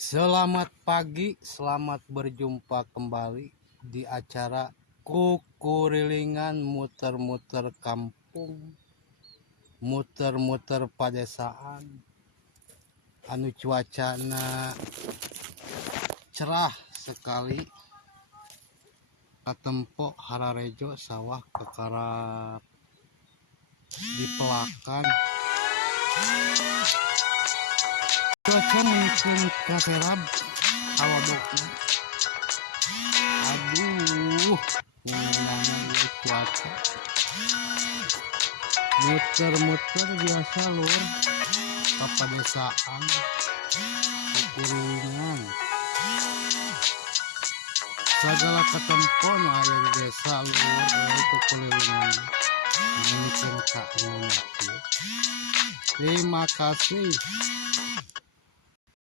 Selamat pagi, selamat berjumpa kembali di acara Kukurilingan muter-muter kampung, muter-muter padesaan, anu cuacana cerah sekali, katempo hararejo sawah kekarap dipelakan. Cuaca mungkin kaserab hawabokna. Aduh, menyenangkan cuaca. Muter-muter biasa lur, ke pedesaan, Kukurilingan. Segala ketempo nu aya di desa lur, Kukurilingan. Mungkin Kak Nyonya. Terima kasih.